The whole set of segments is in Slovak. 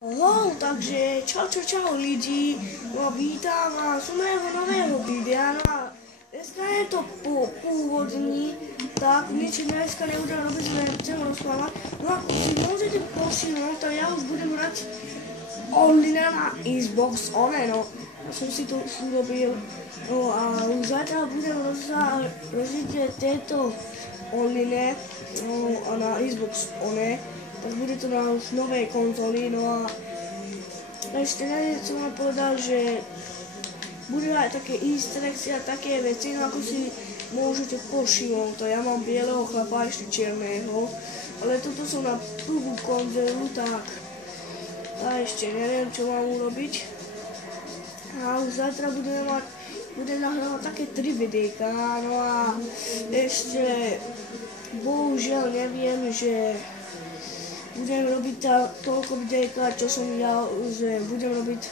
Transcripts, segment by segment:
Takže čau lidi, no vítam vás u mého nového videa, no a dneska je to pôvodní, tak nič dneska nebudem robiť, chcem rozprávať, no a si môžete povšimnúť, tak ja už budem hrať online na Xbox One, no, som si to už urobil, no a už zajtra budem rozžiť tieto online, no a na Xbox One, tak bude to na už novej konzoli, no a ešte som vám povedal, že budú aj také easter eggsy a také veci, no ako si môžete povšimnúť, to ja mám bieleho chlapa, ešte čierneho, ale toto som na prvú konzolu, tak a ešte neviem, čo mám urobiť. A už zajtra budem nahrávať také 3 videjka, no a ešte bohužiaľ neviem, že budem robiť toľko videjka, čo som ja, že budem robiť.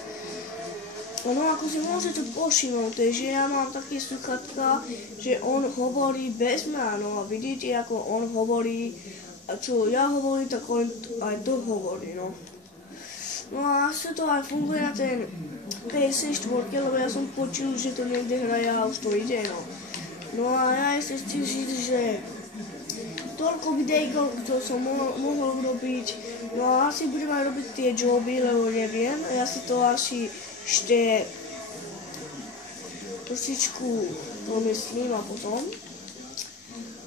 No ako si môžete povšimnúť, že ja mám také sluchatka, že on hovorí bez mňa, no a vidíte, ako on hovorí, a čo ja hovorím, tak on aj to hovorí, no. No a asi to aj funguje na ten PS4, lebo ja som počul, že to niekde hraje a už to ide, no. No a ja ešte cítim, že toľko videjkov, čo som mohol urobiť, no a asi budem aj robiť tie joby, lebo neviem, ja si to asi ešte trošičku pomyslím a potom,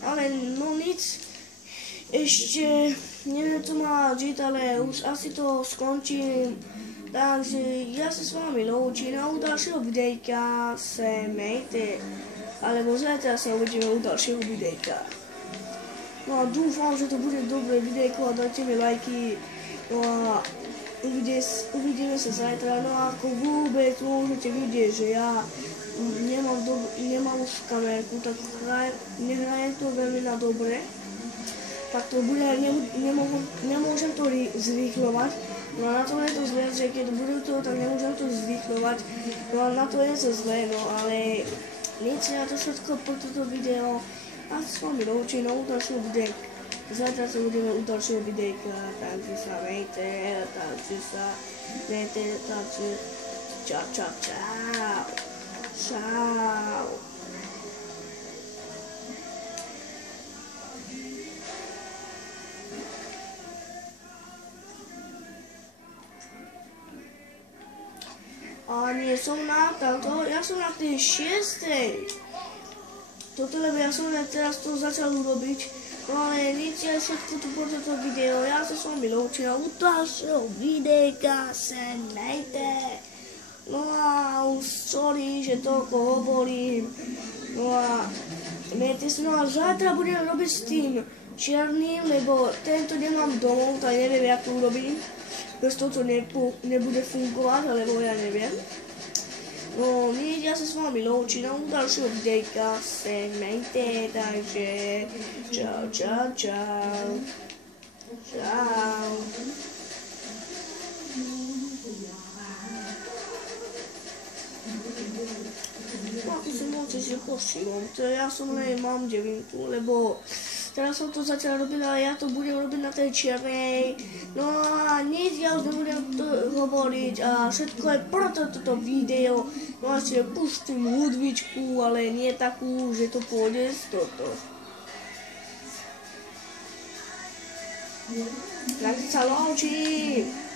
ale no nic, ešte neviem, co má žiť, ale už asi to skončím, takže ja sa s vami loučím a u ďalšieho videjka se mejte, alebo zajtra sa uvidíme u ďalšieho videjka. No a dúfam, že to bude dobré videjko a dajte mi lajky, no a uvidíme sa zajtra, no a ako vôbec môžete vidieť, že ja nemám už kamerku, tak nehrajem to veľmi na dobre, tak to bude, nemôžem to zrýchlovať, no a na to je to zlé, že keď budú to, tak nemôžem to zrýchlovať, no a na to je to zlé, no ale nic, ja to všetko po toto video a s vami loučím na ďalšieho videjka. Zajtra sa budeme u ďalšieho videjka, takže sa mejte, takže čau. Čau. A nie som na táto, ja som na tej 6. Toto, lebo ja som teraz to začal urobiť, no ale nic, ja všetko tu po toto video, ja sa s vami loučím a u ďalšieho videjka sa mejte. No a už sorry, že toľko hovorím, no a mejte sa, no a zajtra budem robiť s tým čiernym, lebo tento nemám domov, tak neviem, jak to urobím, bez toho to nebude fungovať, alebo ja neviem. No, ja sa s vami loučím na ďalšieho videjka, se mejte, takže čau. No, ako si môžete povšimnúť, ja som len mám 9, lebo teraz som to začal robiť, ale ja to budem robiť na tej čiernej. No a nic, ja už nebudem to hovoriť a všetko je preto toto video. No a ešte pustím hudvičku, ale nie takú, že to pôjde z toto. Takže sa loučím.